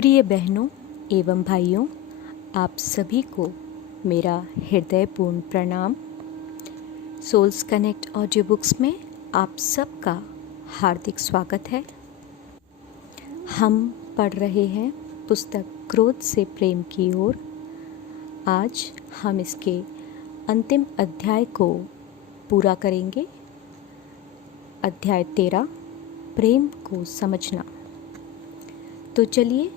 प्रिय बहनों एवं भाइयों, आप सभी को मेरा हृदयपूर्ण प्रणाम। सोल्स कनेक्ट ऑडियो बुक्स में आप सबका हार्दिक स्वागत है। हम पढ़ रहे हैं पुस्तक क्रोध से प्रेम की ओर। आज हम इसके अंतिम अध्याय को पूरा करेंगे। अध्याय 13, प्रेम को समझना। तो चलिए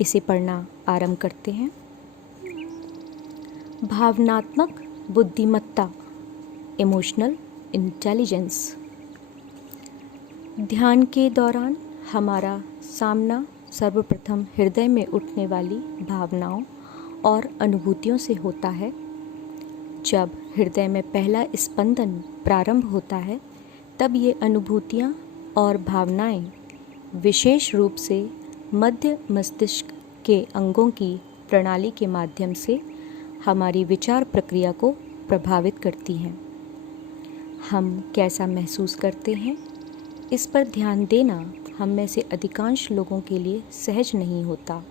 इसे पढ़ना आरंभ करते हैं। भावनात्मक बुद्धिमत्ता, इमोशनल इंटेलिजेंस। ध्यान के दौरान हमारा सामना सर्वप्रथम हृदय में उठने वाली भावनाओं और अनुभूतियों से होता है। जब हृदय में पहला स्पंदन प्रारंभ होता है, तब ये अनुभूतियाँ और भावनाएं विशेष रूप से मध्य मस्तिष्क के अंगों की प्रणाली के माध्यम से हमारी विचार प्रक्रिया को प्रभावित करती हैं। हम कैसा महसूस करते हैं, इस पर ध्यान देना हम में से अधिकांश लोगों के लिए सहज नहीं होता,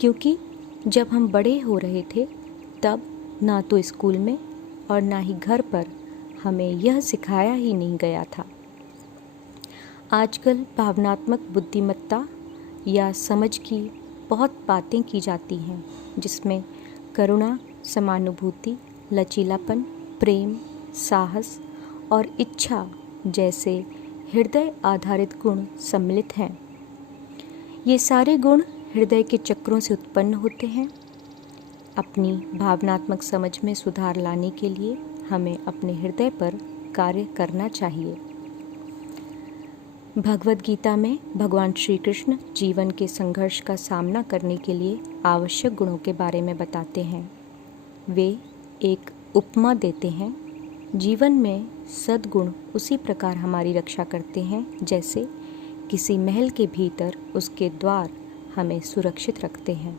क्योंकि जब हम बड़े हो रहे थे तब ना तो स्कूल में और ना ही घर पर हमें यह सिखाया ही नहीं गया था। आजकल भावनात्मक बुद्धिमत्ता या समझ की बहुत बातें की जाती हैं, जिसमें करुणा, समानुभूति, लचीलापन, प्रेम, साहस और इच्छा जैसे हृदय आधारित गुण सम्मिलित हैं। ये सारे गुण हृदय के चक्रों से उत्पन्न होते हैं। अपनी भावनात्मक समझ में सुधार लाने के लिए हमें अपने हृदय पर कार्य करना चाहिए। भगवद गीता में भगवान श्री कृष्ण जीवन के संघर्ष का सामना करने के लिए आवश्यक गुणों के बारे में बताते हैं। वे एक उपमा देते हैं। जीवन में सद्गुण उसी प्रकार हमारी रक्षा करते हैं जैसे किसी महल के भीतर उसके द्वार हमें सुरक्षित रखते हैं।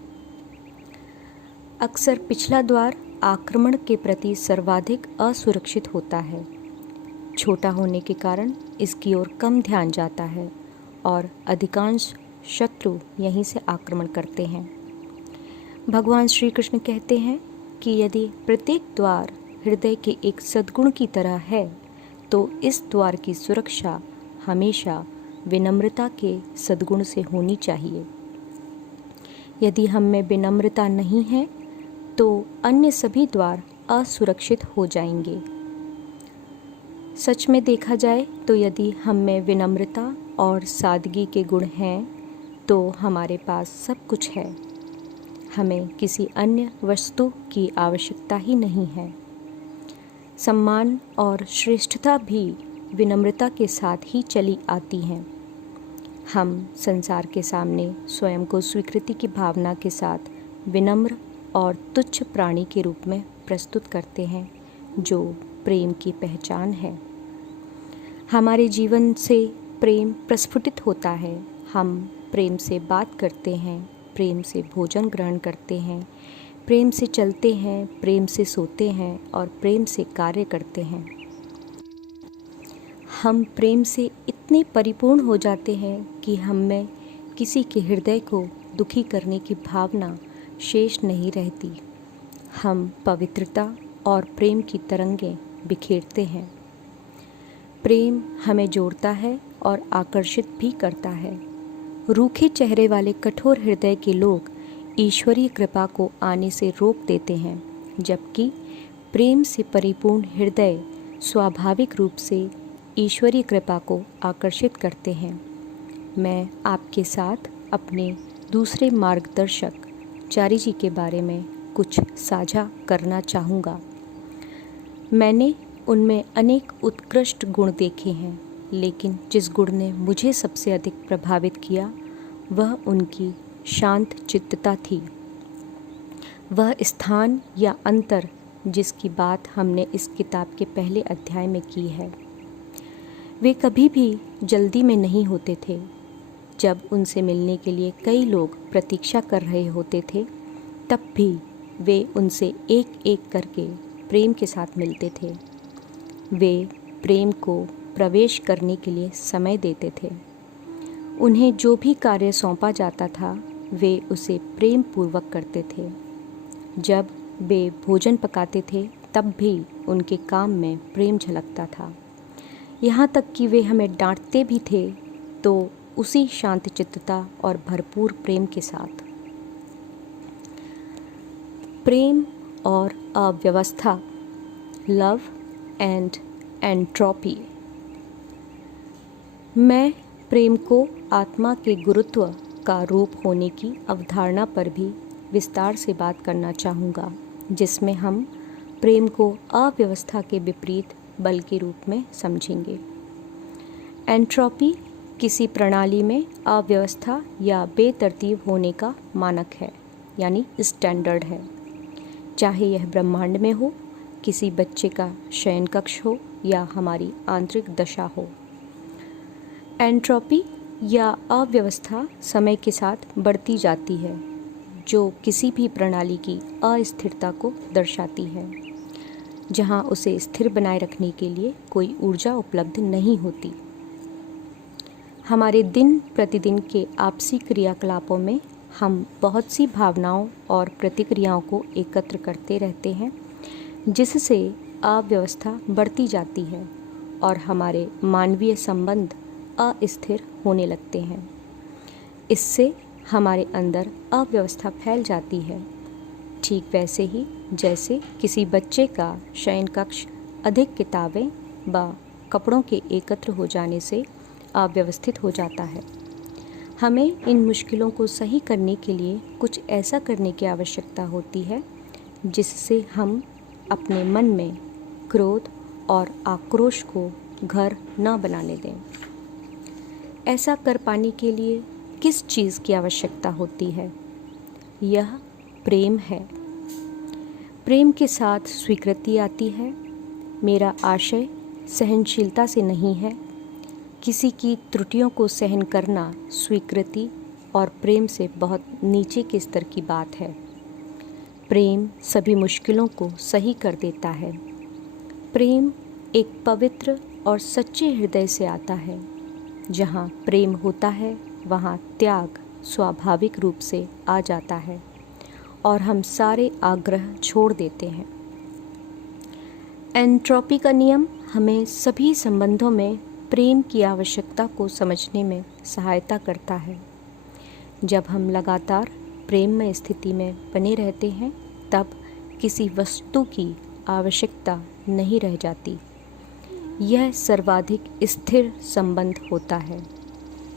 अक्सर पिछला द्वार आक्रमण के प्रति सर्वाधिक असुरक्षित होता है। छोटा होने के कारण इसकी ओर कम ध्यान जाता है और अधिकांश शत्रु यहीं से आक्रमण करते हैं। भगवान श्री कृष्ण कहते हैं कि यदि प्रत्येक द्वार हृदय के एक सद्गुण की तरह है, तो इस द्वार की सुरक्षा हमेशा विनम्रता के सद्गुण से होनी चाहिए। यदि हम में विनम्रता नहीं है, तो अन्य सभी द्वार असुरक्षित हो जाएंगे। सच में देखा जाए तो यदि हम में विनम्रता और सादगी के गुण हैं, तो हमारे पास सब कुछ है। हमें किसी अन्य वस्तु की आवश्यकता ही नहीं है। सम्मान और श्रेष्ठता भी विनम्रता के साथ ही चली आती हैं। हम संसार के सामने स्वयं को स्वीकृति की भावना के साथ विनम्र और तुच्छ प्राणी के रूप में प्रस्तुत करते हैं, जो प्रेम की पहचान है। हमारे जीवन से प्रेम प्रस्फुटित होता है। हम प्रेम से बात करते हैं, प्रेम से भोजन ग्रहण करते हैं, प्रेम से चलते हैं, प्रेम से सोते हैं और प्रेम से कार्य करते हैं। हम प्रेम से इतने परिपूर्ण हो जाते हैं कि हम में किसी के हृदय को दुखी करने की भावना शेष नहीं रहती। हम पवित्रता और प्रेम की तरंगें बिखेरते हैं। प्रेम हमें जोड़ता है और आकर्षित भी करता है। रूखे चेहरे वाले कठोर हृदय के लोग ईश्वरीय कृपा को आने से रोक देते हैं, जबकि प्रेम से परिपूर्ण हृदय स्वाभाविक रूप से ईश्वरीय कृपा को आकर्षित करते हैं। मैं आपके साथ अपने दूसरे मार्गदर्शक चारी जी के बारे में कुछ साझा करना चाहूँगा। मैंने उनमें अनेक उत्कृष्ट गुण देखे हैं, लेकिन जिस गुण ने मुझे सबसे अधिक प्रभावित किया वह उनकी शांत चित्तता थी। वह स्थान या अंतर जिसकी बात हमने इस किताब के पहले अध्याय में की है। वे कभी भी जल्दी में नहीं होते थे। जब उनसे मिलने के लिए कई लोग प्रतीक्षा कर रहे होते थे, तब भी वे उनसे एक एक करके प्रेम के साथ मिलते थे। वे प्रेम को प्रवेश करने के लिए समय देते थे। उन्हें जो भी कार्य सौंपा जाता था वे उसे प्रेम पूर्वक करते थे। जब वे भोजन पकाते थे तब भी उनके काम में प्रेम झलकता था। यहाँ तक कि वे हमें डांटते भी थे तो उसी शांतचित्तता और भरपूर प्रेम के साथ। प्रेम और अव्यवस्था, लव एंड एंट्रोपी। मैं प्रेम को आत्मा के गुरुत्व का रूप होने की अवधारणा पर भी विस्तार से बात करना चाहूँगा, जिसमें हम प्रेम को अव्यवस्था के विपरीत बल के रूप में समझेंगे। एंट्रोपी किसी प्रणाली में अव्यवस्था या बेतरतीब होने का मानक है, यानी स्टैंडर्ड है। चाहे यह ब्रह्मांड में हो, किसी बच्चे का शयन कक्ष हो या हमारी आंतरिक दशा हो। एंट्रोपी या अव्यवस्था समय के साथ बढ़ती जाती है, जो किसी भी प्रणाली की अस्थिरता को दर्शाती है, जहां उसे स्थिर बनाए रखने के लिए कोई ऊर्जा उपलब्ध नहीं होती। हमारे दिन प्रतिदिन के आपसी क्रियाकलापों में हम बहुत सी भावनाओं और प्रतिक्रियाओं को एकत्र करते रहते हैं, जिससे अव्यवस्था बढ़ती जाती है और हमारे मानवीय संबंध अस्थिर होने लगते हैं। इससे हमारे अंदर अव्यवस्था फैल जाती है, ठीक वैसे ही जैसे किसी बच्चे का शयन कक्ष अधिक किताबें व कपड़ों के एकत्र हो जाने से अव्यवस्थित हो जाता है। हमें इन मुश्किलों को सही करने के लिए कुछ ऐसा करने की आवश्यकता होती है जिससे हम अपने मन में क्रोध और आक्रोश को घर न बनाने दें। ऐसा कर पाने के लिए किस चीज़ की आवश्यकता होती है? यह प्रेम है। प्रेम के साथ स्वीकृति आती है। मेरा आशय सहनशीलता से नहीं है। किसी की त्रुटियों को सहन करना स्वीकृति और प्रेम से बहुत नीचे के स्तर की बात है। प्रेम सभी मुश्किलों को सही कर देता है। प्रेम एक पवित्र और सच्चे हृदय से आता है। जहाँ प्रेम होता है वहाँ त्याग स्वाभाविक रूप से आ जाता है और हम सारे आग्रह छोड़ देते हैं। एंट्रोपी का नियम हमें सभी संबंधों में प्रेम की आवश्यकता को समझने में सहायता करता है। जब हम लगातार प्रेममय स्थिति में बने रहते हैं तब किसी वस्तु की आवश्यकता नहीं रह जाती। यह सर्वाधिक स्थिर संबंध होता है।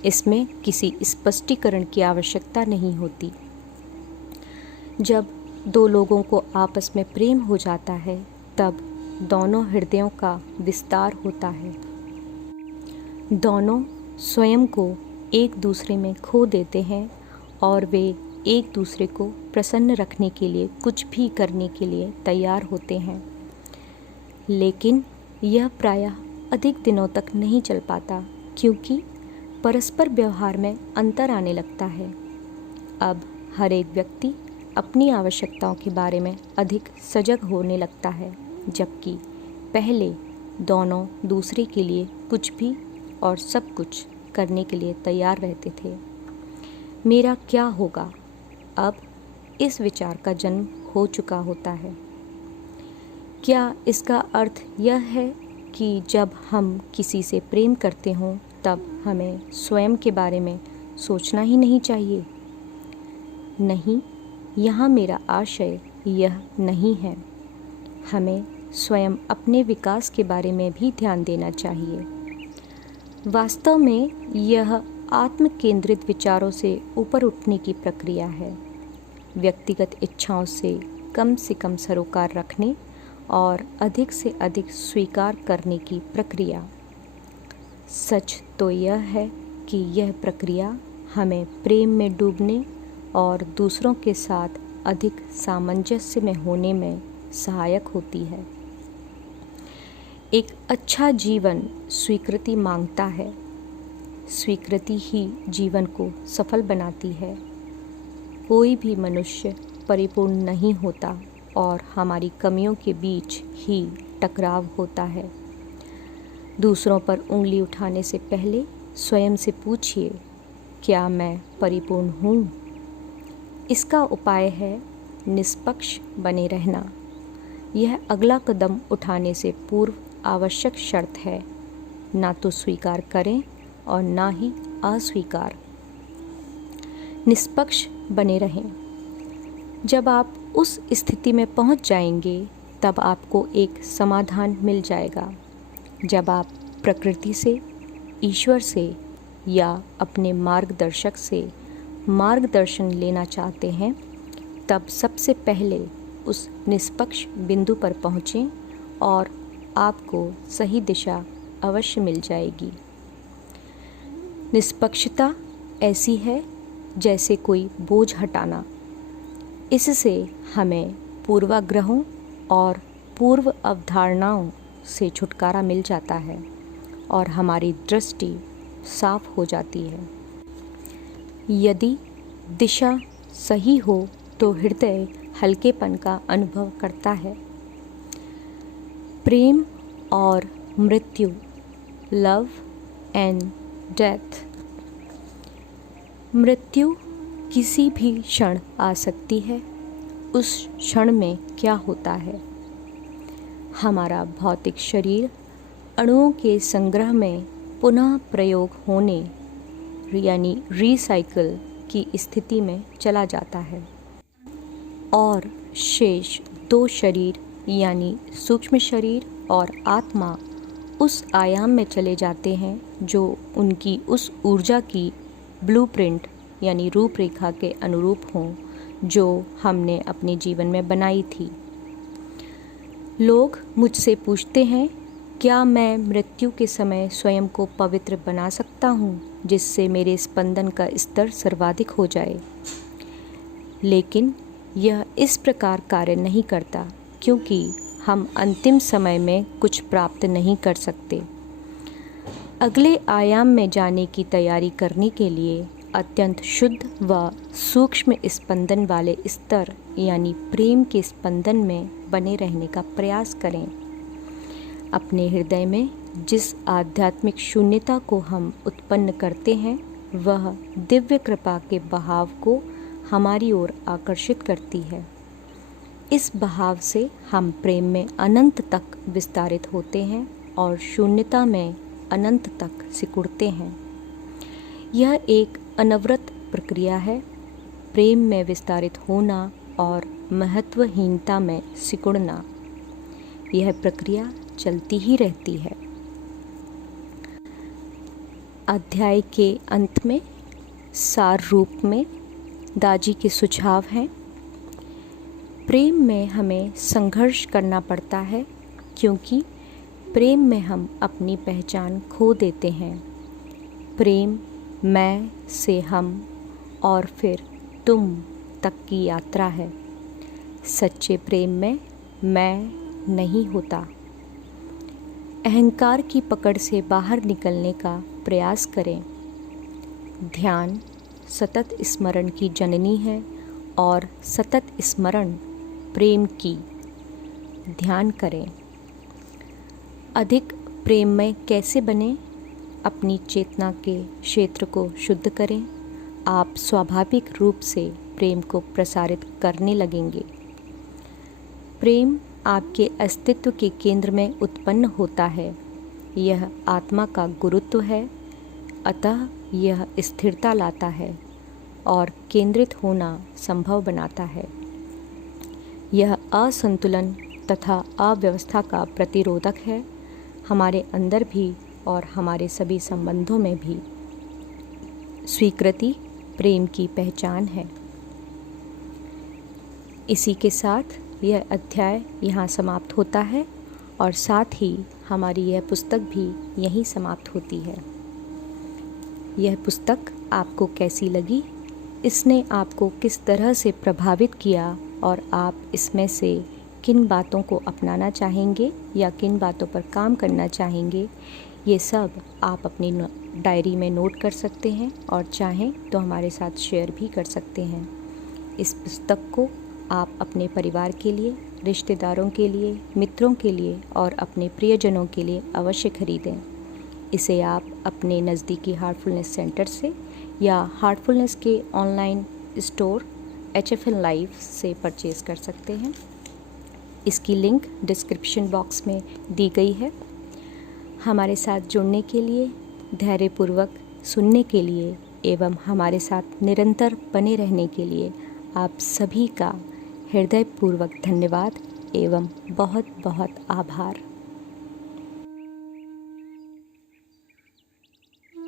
इसमें किसी स्पष्टीकरण की आवश्यकता नहीं होती। जब दो लोगों को आपस में प्रेम हो जाता है तब दोनों हृदयों का विस्तार होता है। दोनों स्वयं को एक दूसरे में खो देते हैं और वे एक दूसरे को प्रसन्न रखने के लिए कुछ भी करने के लिए तैयार होते हैं। लेकिन यह प्रायः अधिक दिनों तक नहीं चल पाता, क्योंकि परस्पर व्यवहार में अंतर आने लगता है। अब हर एक व्यक्ति अपनी आवश्यकताओं के बारे में अधिक सजग होने लगता है, जबकि पहले दोनों दूसरे के लिए कुछ भी और सब कुछ करने के लिए तैयार रहते थे। मेरा क्या होगा? अब इस विचार का जन्म हो चुका होता है। क्या इसका अर्थ यह है कि जब हम किसी से प्रेम करते हों तब हमें स्वयं के बारे में सोचना ही नहीं चाहिए? नहीं, यहाँ मेरा आशय यह नहीं है। हमें स्वयं अपने विकास के बारे में भी ध्यान देना चाहिए। वास्तव में यह आत्म केंद्रित विचारों से ऊपर उठने की प्रक्रिया है। व्यक्तिगत इच्छाओं से कम सरोकार रखने और अधिक से अधिक स्वीकार करने की प्रक्रिया। सच तो यह है कि यह प्रक्रिया हमें प्रेम में डूबने और दूसरों के साथ अधिक सामंजस्य में होने में सहायक होती है। एक अच्छा जीवन स्वीकृति मांगता है। स्वीकृति ही जीवन को सफल बनाती है। कोई भी मनुष्य परिपूर्ण नहीं होता और हमारी कमियों के बीच ही टकराव होता है। दूसरों पर उंगली उठाने से पहले स्वयं से पूछिए क्या मैं परिपूर्ण हूँ? इसका उपाय है निष्पक्ष बने रहना। यह अगला कदम उठाने से पूर्व आवश्यक शर्त है, ना तो स्वीकार करें और ना ही अस्वीकार। निष्पक्ष बने रहें। जब आप उस स्थिति में पहुंच जाएंगे तब आपको एक समाधान मिल जाएगा। जब आप प्रकृति से, ईश्वर से या अपने मार्गदर्शक से मार्गदर्शन लेना चाहते हैं, तब सबसे पहले उस निष्पक्ष बिंदु पर पहुँचें और आपको सही दिशा अवश्य मिल जाएगी। निष्पक्षता ऐसी है जैसे कोई बोझ हटाना। इससे हमें पूर्वाग्रहों और पूर्व अवधारणाओं से छुटकारा मिल जाता है और हमारी दृष्टि साफ हो जाती है। यदि दिशा सही हो तो हृदय हल्केपन का अनुभव करता है। प्रेम और मृत्यु, लव एंड डेथ। मृत्यु किसी भी क्षण आ सकती है। उस क्षण में क्या होता है? हमारा भौतिक शरीर अणुओं के संग्रह में पुनः प्रयोग होने यानी रिसाइकल की स्थिति में चला जाता है और शेष दो शरीर यानी सूक्ष्म शरीर और आत्मा उस आयाम में चले जाते हैं जो उनकी उस ऊर्जा की ब्लूप्रिंट यानी रूपरेखा के अनुरूप हों जो हमने अपने जीवन में बनाई थी। लोग मुझसे पूछते हैं, क्या मैं मृत्यु के समय स्वयं को पवित्र बना सकता हूँ जिससे मेरे स्पंदन का स्तर सर्वाधिक हो जाए? लेकिन यह इस प्रकार कार्य नहीं करता, क्योंकि हम अंतिम समय में कुछ प्राप्त नहीं कर सकते। अगले आयाम में जाने की तैयारी करने के लिए अत्यंत शुद्ध व सूक्ष्म स्पंदन वाले स्तर यानी प्रेम के स्पंदन में बने रहने का प्रयास करें। अपने हृदय में जिस आध्यात्मिक शून्यता को हम उत्पन्न करते हैं वह दिव्य कृपा के बहाव को हमारी ओर आकर्षित करती है। इस बहाव से हम प्रेम में अनंत तक विस्तारित होते हैं और शून्यता में अनंत तक सिकुड़ते हैं। यह एक अनवरत प्रक्रिया है, प्रेम में विस्तारित होना और महत्वहीनता में सिकुड़ना। यह प्रक्रिया चलती ही रहती है। अध्याय के अंत में सार रूप में दाजी के सुझाव हैं। प्रेम में हमें संघर्ष करना पड़ता है, क्योंकि प्रेम में हम अपनी पहचान खो देते हैं। प्रेम मैं से हम और फिर तुम तक की यात्रा है। सच्चे प्रेम में मैं नहीं होता। अहंकार की पकड़ से बाहर निकलने का प्रयास करें। ध्यान सतत स्मरण की जननी है और सतत स्मरण प्रेम की। ध्यान करें। अधिक प्रेममय कैसे बने? अपनी चेतना के क्षेत्र को शुद्ध करें। आप स्वाभाविक रूप से प्रेम को प्रसारित करने लगेंगे। प्रेम आपके अस्तित्व के केंद्र में उत्पन्न होता है। यह आत्मा का गुरुत्व है, अतः यह स्थिरता लाता है और केंद्रित होना संभव बनाता है। यह असंतुलन तथा अव्यवस्था का प्रतिरोधक है, हमारे अंदर भी और हमारे सभी संबंधों में भी। स्वीकृति प्रेम की पहचान है। इसी के साथ यह अध्याय यहाँ समाप्त होता है और साथ ही हमारी यह पुस्तक भी यहीं समाप्त होती है। यह पुस्तक आपको कैसी लगी? इसने आपको किस तरह से प्रभावित किया और आप इसमें से किन बातों को अपनाना चाहेंगे या किन बातों पर काम करना चाहेंगे, ये सब आप अपनी डायरी में नोट कर सकते हैं और चाहें तो हमारे साथ शेयर भी कर सकते हैं। इस पुस्तक को आप अपने परिवार के लिए, रिश्तेदारों के लिए, मित्रों के लिए और अपने प्रियजनों के लिए अवश्य खरीदें। इसे आप अपने नज़दीकी हार्टफुलनेस सेंटर से या हार्टफुलनेस के ऑनलाइन स्टोर HFL लाइव से परचेज़ कर सकते हैं। इसकी लिंक डिस्क्रिप्शन बॉक्स में दी गई है। हमारे साथ जुड़ने के लिए, धैर्यपूर्वक सुनने के लिए एवं हमारे साथ निरंतर बने रहने के लिए आप सभी का हृदयपूर्वक धन्यवाद एवं बहुत बहुत आभार।